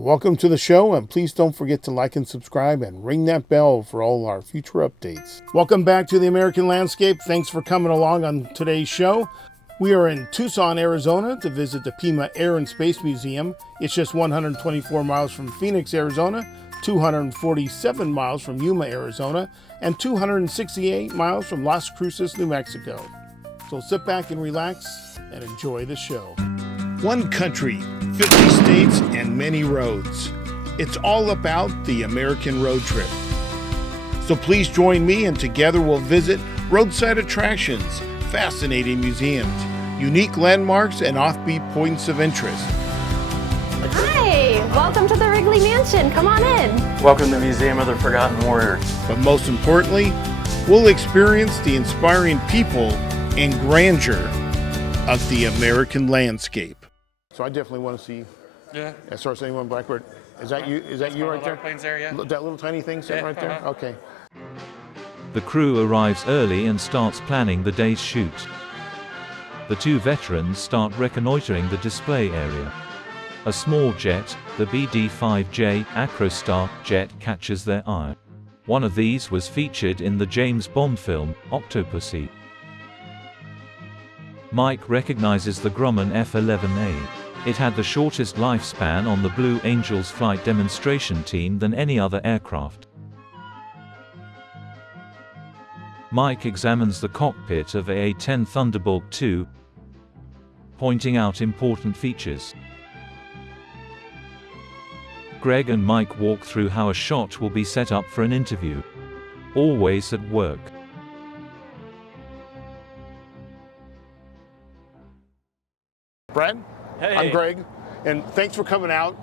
Welcome to the show, and please don't forget to like and subscribe and ring that bell for all our future updates. Welcome back to the American Landscape. Thanks for coming along on today's show. We are in Tucson, Arizona to visit the Pima Air and Space Museum. It's just 124 miles from Phoenix, Arizona, 247 miles from Yuma, Arizona, and 268 miles from Las Cruces, New Mexico. So sit back and relax and enjoy the show. One country, 50 states, and many roads. It's all about the American road trip. So please join me, and together we'll visit roadside attractions, fascinating museums, unique landmarks, and offbeat points of interest. Hi, welcome to the Wrigley Mansion. Come on in. Welcome to the Museum of the Forgotten Warrior. But most importantly, we'll experience the inspiring people and grandeur of the American landscape. So I definitely want to see. Yeah. SR-71 Blackbird. Is that you? Is that you right there? Planes there, yeah. That little tiny thing sitting right there? Okay. The crew arrives early and starts planning the day's shoot. The two veterans start reconnoitering the display area. A small jet, the BD-5J Acrostar jet, catches their eye. One of these was featured in the James Bond film, Octopussy. Mike recognizes the Grumman F-11A. It had the shortest lifespan on the Blue Angels flight demonstration team than any other aircraft. Mike examines the cockpit of a A-10 Thunderbolt II, pointing out important features. Greg and Mike walk through how a shot will be set up for an interview. Always at work. Brad? Hey. I'm Greg, and thanks for coming out.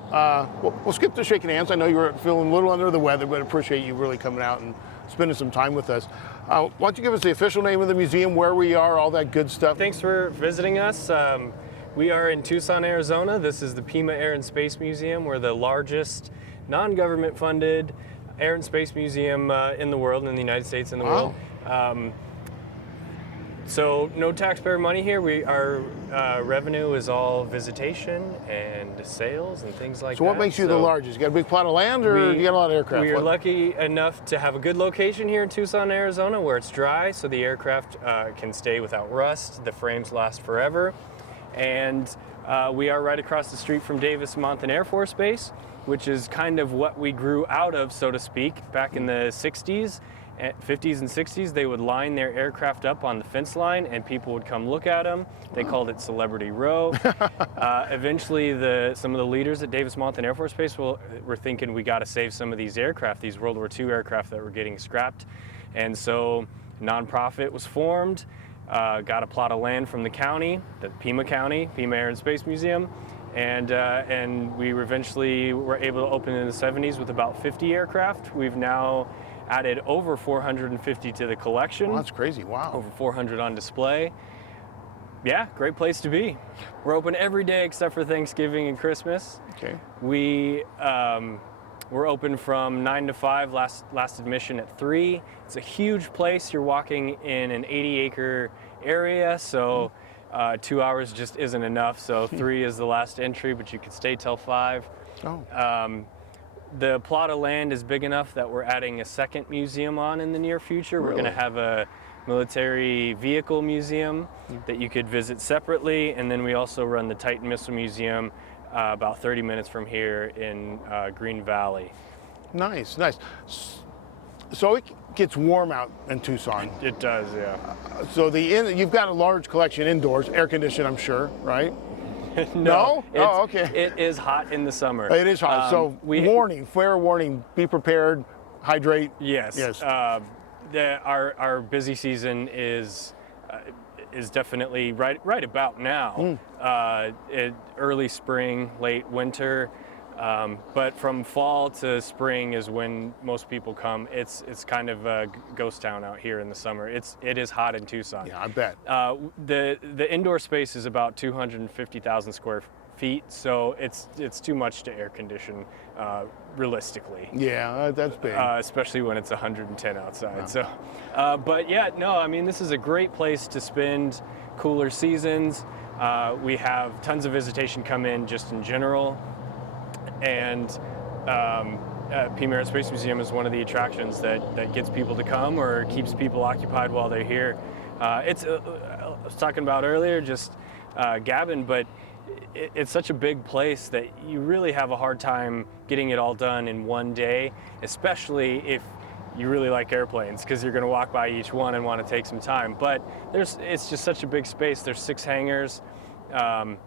We'll skip the shaking hands. I know you were feeling a little under the weather, but I appreciate you really coming out and spending some time with us. Why don't you give us the official name of the museum, where we are, all that good stuff? Thanks for visiting us. We are in Tucson, Arizona. This is the Pima Air and Space Museum. We're the largest non-government funded air and space museum in the world, in the United States, in the world. So no taxpayer money here. Our revenue is all visitation and sales and things like that. So what makes you the largest? You got a big plot of land, or you got a lot of aircraft? We are lucky enough to have a good location here in Tucson, Arizona, where it's dry, so the aircraft can stay without rust. The frames last forever. And we are right across the street from Davis-Monthan Air Force Base, which is kind of what we grew out of, so to speak, back in the 60s. 50s and 60s, they would line their aircraft up on the fence line and people would come look at them. They called it Celebrity Row. Eventually, some of the leaders at Davis-Monthan Air Force Base were thinking we got to save some of these aircraft, these World War II aircraft that were getting scrapped. And so a nonprofit was formed, got a plot of land from the county, the Pima County, Pima Air and Space Museum. And we eventually were able to open in the 70s with about 50 aircraft. We've now added over 450 to the collection. Oh, that's crazy, wow. Over 400 on display. Yeah, great place to be. We're open every day except for Thanksgiving and Christmas. Okay. We're open from 9 to 5, last admission at 3. It's a huge place. You're walking in an 80-acre area, so 2 hours just isn't enough. So 3 is the last entry, but you could stay till 5. Oh. The plot of land is big enough that we're adding a second museum on in the near future. Really? We're going to have a military vehicle museum that you could visit separately, and then we also run the Titan Missile Museum about 30 minutes from here in Green Valley. Nice, nice. So it gets warm out in Tucson. It does, yeah. So you've got a large collection indoors, air conditioned, I'm sure, right? No? Oh, okay. It is hot in the summer. It is hot. So fair warning, be prepared, hydrate. Yes. Yes. Our busy season is definitely right about now. Early spring, late winter. But from fall to spring is when most people come. It's kind of a ghost town out here in the summer. It is hot in Tucson. Yeah, I bet. The indoor space is about 250,000 square feet, so it's too much to air condition realistically. Yeah, that's big. Especially when it's 110 outside. Yeah. So, but yeah, no, I mean, this is a great place to spend cooler seasons. We have tons of visitation come in just in general. and Pima Aero Space Museum is one of the attractions that gets people to come or keeps people occupied while they're here. I was talking about earlier, just gabbing, but it's such a big place that you really have a hard time getting it all done in one day, especially if you really like airplanes, because you're going to walk by each one and want to take some time. But it's just such a big space. There's 6 hangars, and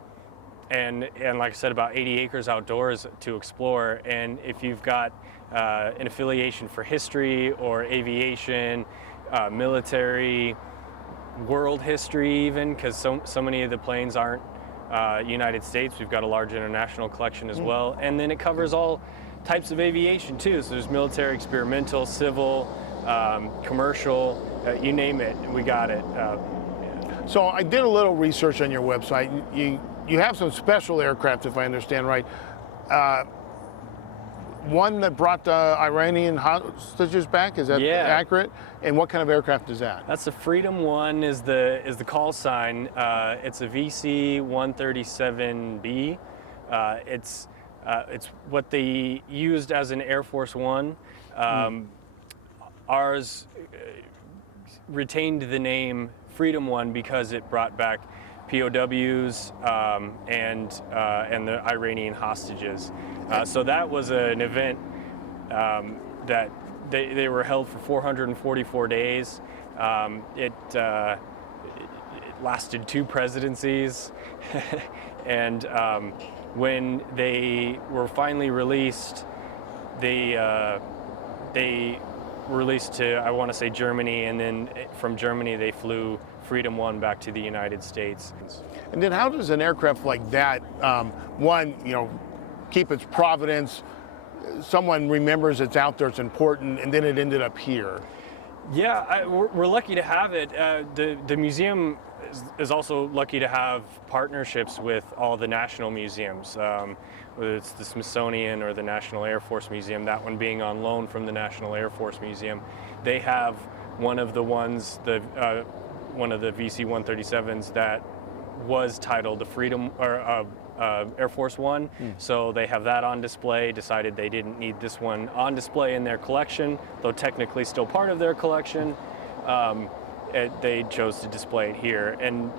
like I said, about 80 acres outdoors to explore. And if you've got an affiliation for history or aviation, military, world history even, because so many of the planes aren't United States. We've got a large international collection as well. And then it covers all types of aviation too. So there's military, experimental, civil, commercial, you name it, we got it. So I did a little research on your website. You have some special aircraft, if I understand right. One that brought the Iranian hostages back, is that accurate? And what kind of aircraft is that? That's the Freedom 1 is the call sign. It's a VC-137B. It's what they used as an Air Force One. Ours retained the name Freedom One because it brought back POWs and the Iranian hostages. So that was an event that they were held for 444 days. It lasted 2 presidencies, and when they were finally released, they released to, I want to say, Germany, and then from Germany they flew Freedom 1 back to the United States. And then how does an aircraft like that, one, keep its provenance, someone remembers it's out there, it's important, and then it ended up here? Yeah, we're lucky to have it. The museum is also lucky to have partnerships with all the national museums, whether it's the Smithsonian or the National Air Force Museum, that one being on loan from the National Air Force Museum. They have one of the ones, one of the VC-137s that was titled the Freedom, or Air Force One. So they have that on display, decided they didn't need this one on display in their collection, though technically still part of their collection. They chose to display it here. And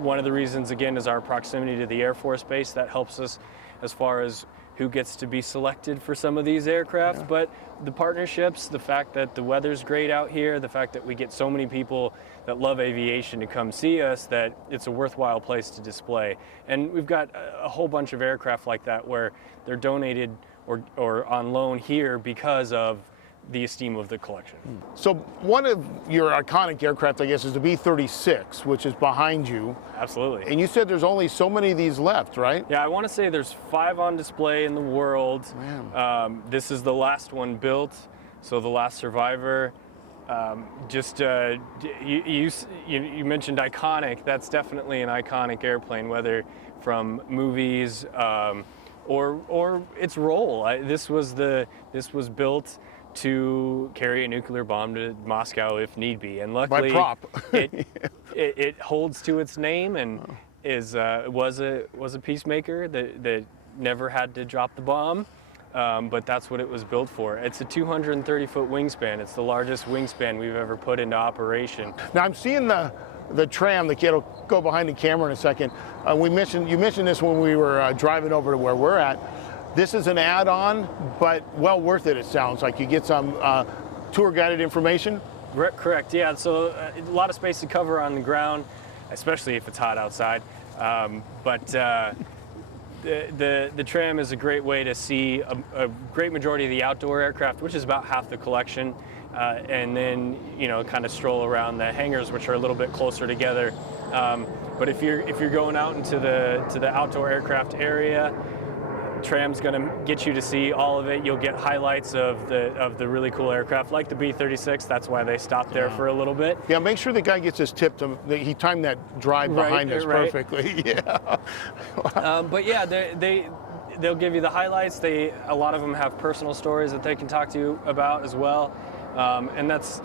one of the reasons, again, is our proximity to the Air Force Base. That helps us as far as who gets to be selected for some of these aircraft. Yeah. But the partnerships, the fact that the weather's great out here, the fact that we get so many people that love aviation to come see us, that it's a worthwhile place to display. And we've got a whole bunch of aircraft like that where they're donated or on loan here because of the esteem of the collection. So one of your iconic aircraft, I guess, is the B-36, which is behind you. Absolutely. And you said there's only so many of these left, right? Yeah, I want to say there's 5 on display in the world. This is the last one built, so the last survivor. You mentioned iconic. That's definitely an iconic airplane, whether from movies or its role. This was built to carry a nuclear bomb to Moscow if need be, and luckily by prop. it holds to its name and was a peacemaker that never had to drop the bomb, but that's what it was built for. It's a 230-foot wingspan. It's the largest wingspan we've ever put into operation. Now I'm seeing the tram. The kid will go behind the camera in a second. You mentioned this when we were driving over to where we're at. This is an add-on, but well worth it, it sounds like. You get some tour-guided information? Correct, yeah. So a lot of space to cover on the ground, especially if it's hot outside. But the tram is a great way to see a great majority of the outdoor aircraft, which is about half the collection, and then kind of stroll around the hangars, which are a little bit closer together. But if you're going out into the outdoor aircraft area, tram's going to get you to see all of it. You'll get highlights of the really cool aircraft, like the B-36. That's why they stopped there for a little bit. Yeah, make sure the guy gets his tip. He timed that drive behind us perfectly. Yeah. But yeah, they'll give you the highlights. A lot of them have personal stories that they can talk to you about as well. And that's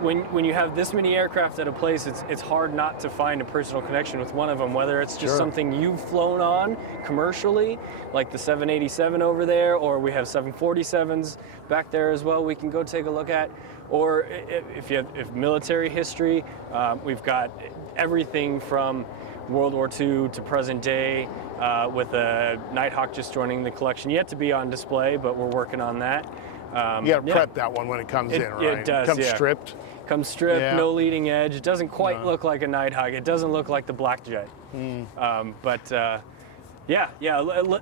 when you have this many aircraft at a place, it's hard not to find a personal connection with one of them, whether it's just something you've flown on commercially, like the 787 over there, or we have 747s back there as well we can go take a look at, or if military history, we've got everything from World War II to present day, with a Nighthawk just joining the collection, yet to be on display, but we're working on that. You got to prep that one when it comes in, right? It does, Comes stripped. Comes stripped, no leading edge. It doesn't quite look like a Nighthawk. It doesn't look like the Black Jet.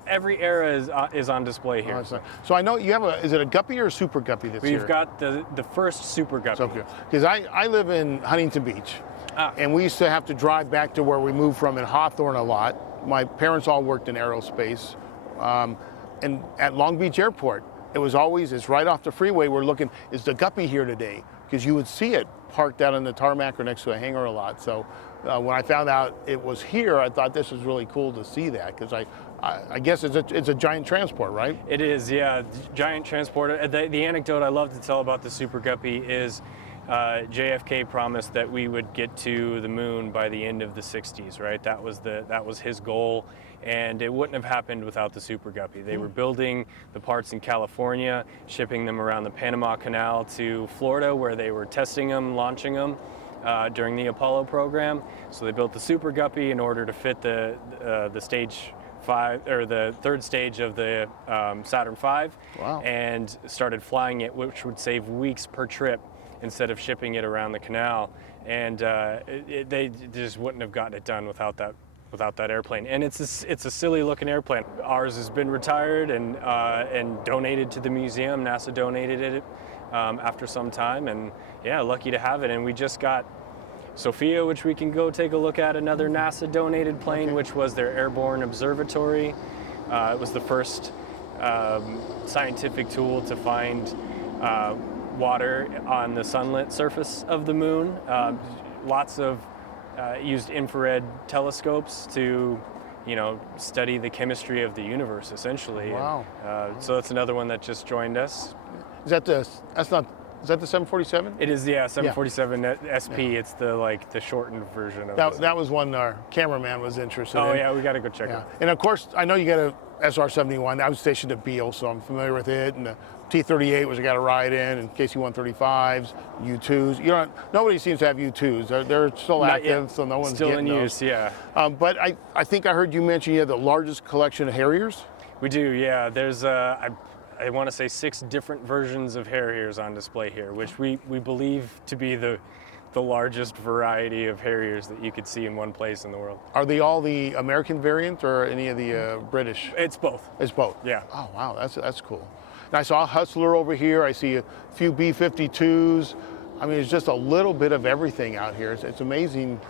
Every era is on display here. So I know you have is it a Guppy or a Super Guppy this year? We've got the first Super Guppy. Because I live in Huntington Beach, and we used to have to drive back to where we moved from in Hawthorne a lot. My parents all worked in aerospace, and at Long Beach Airport, it was always, it's right off the freeway, we're looking, is the Guppy here today? Because you would see it parked out on the tarmac or next to a hangar a lot. So when I found out it was here, I thought this was really cool to see that, because I guess it's a giant transport, right? It is, yeah, giant transport. The anecdote I love to tell about the Super Guppy is JFK promised that we would get to the moon by the end of the 60s, right? That was his goal, and it wouldn't have happened without the Super Guppy. They were building the parts in California, shipping them around the Panama Canal to Florida, where they were testing them, launching them during the Apollo program. So they built the Super Guppy in order to fit the stage 5, or the third stage of the Saturn V, and started flying it, which would save weeks per trip instead of shipping it around the canal. And they just wouldn't have gotten it done without that airplane. And it's a silly looking airplane. Ours has been retired and donated to the museum. NASA donated it after some time, and yeah, lucky to have it. And we just got Sophia, which we can go take a look at, another NASA donated plane, which was their airborne observatory. It was the first scientific tool to find water on the sunlit surface of the moon. Lots of used infrared telescopes to, study the chemistry of the universe, essentially. Wow. And, so that's another one that just joined us. Is that the 747? It is, yeah, 747 SP. It's the shortened version of that was one our cameraman was interested in. Oh yeah, we got to go check it. And of course, I know you got a SR-71. I was stationed at Beale, so I'm familiar with it. And the T-38 was I got to ride in, and KC-135s, U-2s. Nobody seems to have U-2s. They're still active, so no one's still getting in those. use. Yeah. But I think I heard you mention you have the largest collection of Harriers. We do. Yeah. There's I want to say 6 different versions of Harriers on display here, which we believe to be the largest variety of Harriers that you could see in one place in the world. Are they all the American variant or any of the British? It's both. It's both? Yeah. Oh, wow, that's cool. And I saw a Hustler over here. I see a few B-52s. I mean, it's just a little bit of everything out here. It's amazing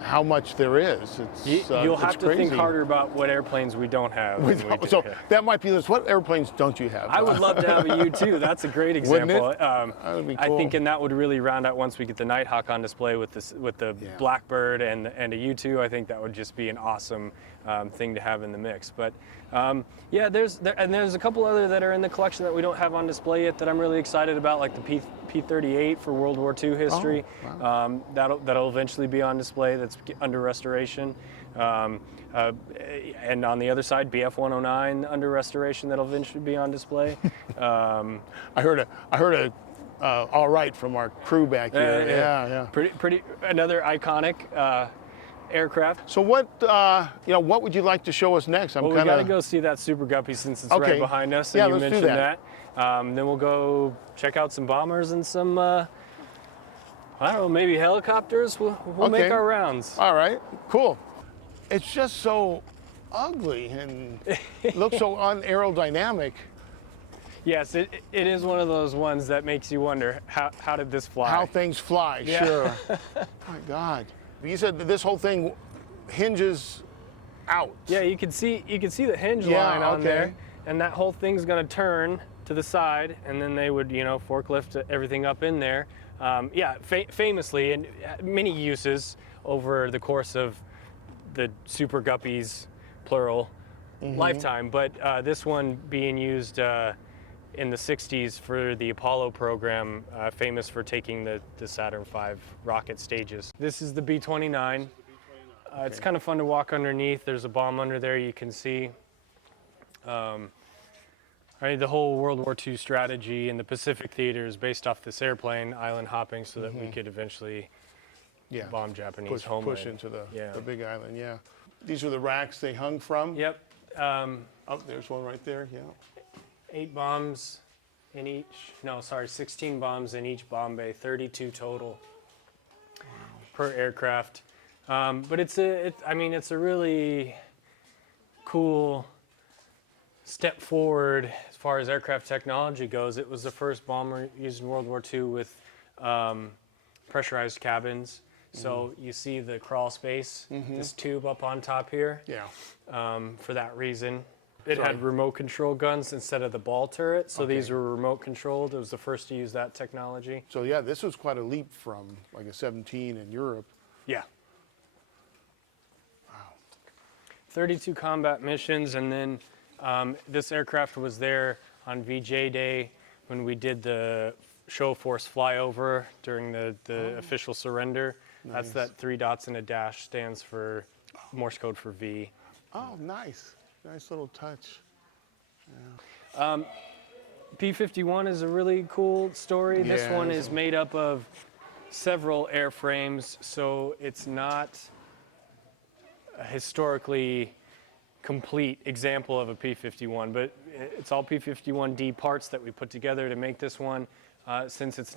how much there is. You'll have to crazy. think harder about what airplanes we don't have. So that might be this. What airplanes don't you have? I would love to have a U-2. That's a great example. Wouldn't it? That would be cool. I think, and that would really round out once we get the Nighthawk on display with the Blackbird and a U-2. I think that would just be an awesome thing to have in the mix. But there's a couple other that are in the collection that we don't have on display yet that I'm really excited about, like the P-38 for World War II history. Oh, wow. That'll eventually be on display. That's under restoration. And on the other side, BF-109 under restoration that'll eventually be on display. I heard a all right from our crew back here. Yeah. Pretty another iconic aircraft. So what would you like to show us next? We got to go see that Super Guppy since it's right behind us. And you mentioned that. Then we'll go check out some bombers and some, I don't know, maybe helicopters. We'll make our rounds. All right, cool. It's just so ugly and looks so unaerodynamic. Yes, it is one of those ones that makes you wonder, how did this fly? How things fly, sure. My God. You said that this whole thing hinges out. Yeah, you can see the hinge line on there, and that whole thing's going to turn to the side, and then they would, forklift everything up in there. Famously, in many uses over the course of the Super Guppies, plural, lifetime, but this one being used in the 60s for the Apollo program, famous for taking the Saturn V rocket stages. This is the B-29. It's kind of fun to walk underneath. There's a bomb under there you can see. The whole World War II strategy in the Pacific theater is based off this airplane, island hopping, so that we could eventually bomb Japanese homeland. Push into the big island, yeah. These are the racks they hung from? Yep. Oh, there's one right there, yeah. 8 bombs in each, 16 bombs in each bomb bay, 32 total per aircraft. But it's a really cool step forward as far as aircraft technology goes. It was the first bomber used in World War II with pressurized cabins. So you see the crawl space, this tube up on top here. Yeah. For that reason. It had remote control guns instead of the ball turret, so these were remote controlled. It was the first to use that technology. So yeah, this was quite a leap from like a 17 in Europe. Yeah. Wow. 32 combat missions, and then this aircraft was there on VJ Day when we did the show force flyover during the official surrender. Nice. That's that 3 dots and a dash stands for Morse code for V. Oh, nice. Nice little touch. Yeah. P-51 is a really cool story. Yeah, this one is made up of several airframes, so it's not a historically complete example of a P-51, but it's all P-51D parts that we put together to make this one. Since it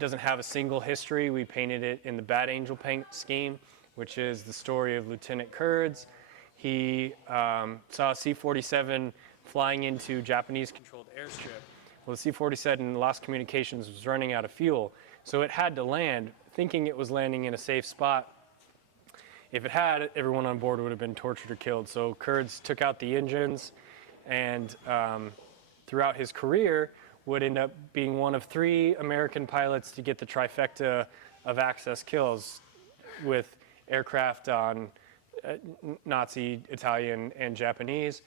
doesn't have a single history, we painted it in the Bad Angel paint scheme, which is the story of Lieutenant Kurds. He saw a C-47 flying into Japanese-controlled airstrip. Well, the C-47 lost communications, was running out of fuel, so it had to land, thinking it was landing in a safe spot. If it had, everyone on board would have been tortured or killed. So Kurds took out the engines, and throughout his career, would end up being one of 3 American pilots to get the trifecta of access kills with aircraft on Nazi, Italian, and Japanese.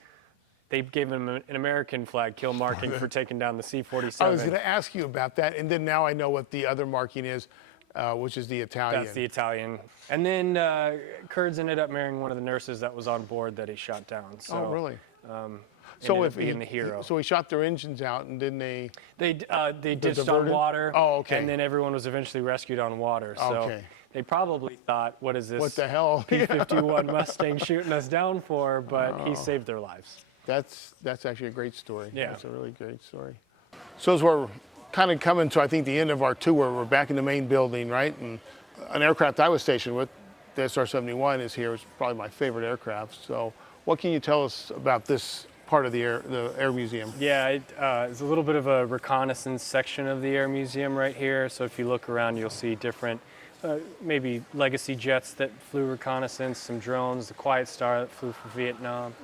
They gave him an American flag kill marking for taking down the C-47. I was going to ask you about that, and then now I know what the other marking is, which is the Italian. That's the Italian. And then Kurds ended up marrying one of the nurses that was on board that he shot down. So, oh, really? So if being the hero. So he shot their engines out, and didn't they? They ditched on water. Oh, okay. And then everyone was eventually rescued on water. So okay. They probably thought, "What is this? What the hell? P-51 Mustang shooting us down for?" But he saved their lives. That's actually a great story. Yeah. That's a really great story. So as we're kind of coming to, I think, the end of our tour, we're back in the main building, right? And an aircraft I was stationed with, the SR-71, is here. It's probably my favorite aircraft. So what can you tell us about this part of the Air Museum? Yeah, it's a little bit of a reconnaissance section of the Air Museum right here. So if you look around, you'll see different, maybe legacy jets that flew reconnaissance, some drones, the Quiet Star that flew for Vietnam.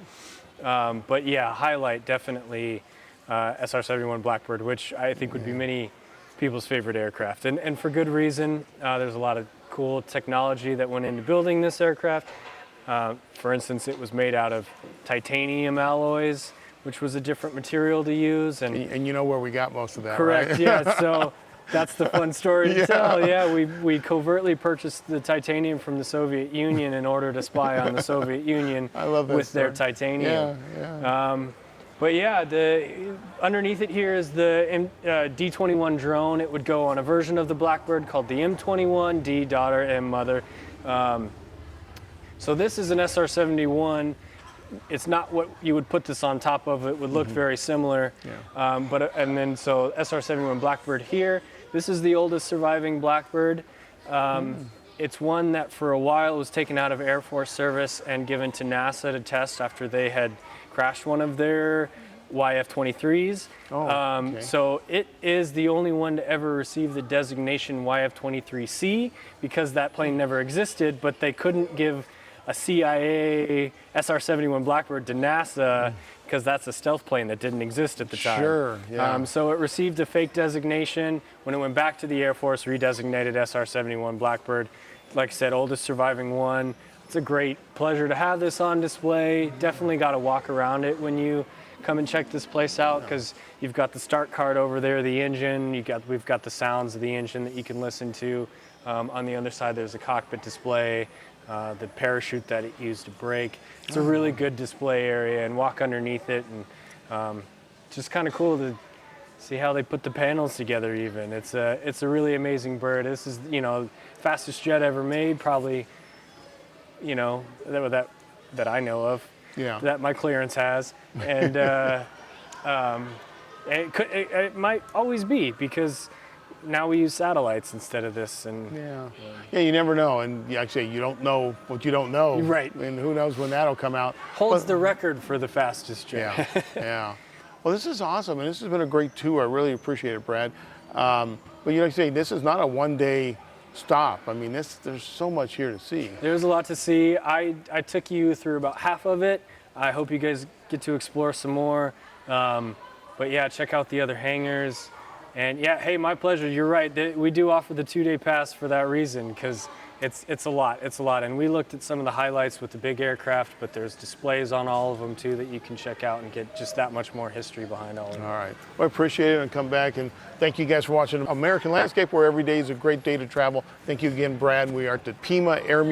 But yeah, highlight definitely SR-71 Blackbird, which I think would be many people's favorite aircraft. And for good reason. There's a lot of cool technology that went into building this aircraft. For instance, it was made out of titanium alloys, which was a different material to use. And you know where we got most of that, correct, right? Yeah. So that's the fun story to tell. Yeah, we covertly purchased the titanium from the Soviet Union in order to spy on the Soviet Union with their titanium. Yeah. But yeah, underneath it here is the D-21 drone. It would go on a version of the Blackbird called the M21, D, daughter, M, mother. So this is an SR-71. It's not what you would put this on top of. It would look very similar. Yeah. So SR-71 Blackbird here. This is the oldest surviving Blackbird. It's one that for a while was taken out of Air Force service and given to NASA to test after they had crashed one of their YF-23s. So it is the only one to ever receive the designation YF-23C because that plane never existed, but they couldn't give a CIA SR-71 Blackbird to NASA because that's a stealth plane that didn't exist at the time. Sure, yeah. So it received a fake designation. When it went back to the Air Force, redesignated SR-71 Blackbird. Like I said, oldest surviving one. It's a great pleasure to have this on display. Definitely got to walk around it when you come and check this place out, because you've got the start card over there, the engine. We've got the sounds of the engine that you can listen to. On the other side, there's a cockpit display, the parachute that it used to brake. It's a really good display area, and walk underneath it, and just kind of cool to see how they put the panels together. Even it's a really amazing bird. This is, you know, fastest jet ever made, probably, you know, that I know of. Yeah. That my clearance has, and it might always be, because now we use satellites instead of this, and yeah, you never know, and actually you don't know what you don't know, right? And who knows when that'll come out. Holds the record for the fastest jet. Yeah, yeah. Well, this is awesome, and this has been a great tour. I really appreciate it, Brad. But you know, say this is not a one-day stop. I mean, there's so much here to see. There's a lot to see. I took you through about half of it. I hope you guys get to explore some more. But yeah, check out the other hangars. And yeah, hey, my pleasure. You're right. We do offer the 2-day pass for that reason, because it's a lot. It's a lot. And we looked at some of the highlights with the big aircraft, but there's displays on all of them too that you can check out and get just that much more history behind all of them. All right. Well, I appreciate it, and come back, and thank you guys for watching American Landscape, where every day is a great day to travel. Thank you again, Brad. We are at the Pima Air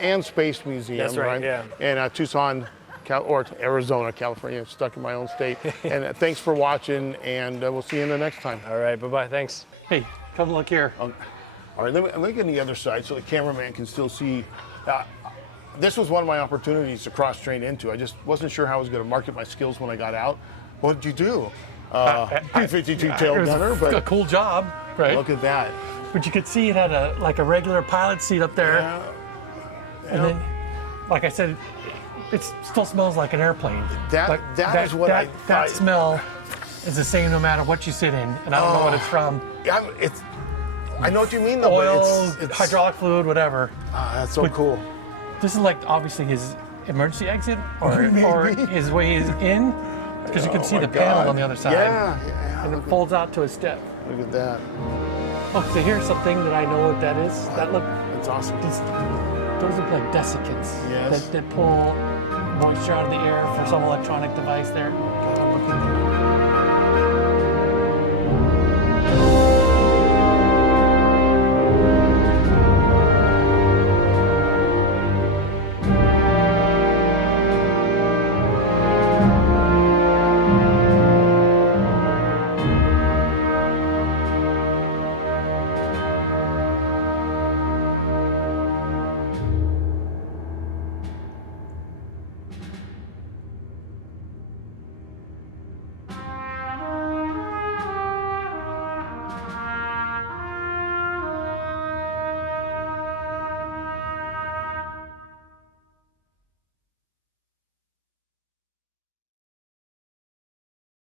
and Space Museum. That's right, yeah. And Tucson, or Arizona, California. Stuck in my own state. And thanks for watching, and we'll see you in the next time. All right, bye-bye. Thanks. Hey, come look here. All right, let me get on the other side so the cameraman can still see. This was one of my opportunities to cross-train into. I just wasn't sure how I was going to market my skills when I got out. What did you do? B-52 tail gunner, but a cool job, right? Look at that. But you could see it had a regular pilot seat up there. Yeah. And then, like I said, it still smells like an airplane. That smell is the same no matter what you sit in, and I don't know what it's from. Yeah, I know what you mean, though. Oil, but it's hydraulic fluid, whatever. That's so cool. This is like obviously his emergency exit, or his way is in, because you can see the panel on the other side. Yeah. And it folds out to a step. Look at that. Oh, so here's something that I know what that is. That's awesome. Those look like desiccants. Yes. That pull moisture out of the air for some electronic device there. God, look at that.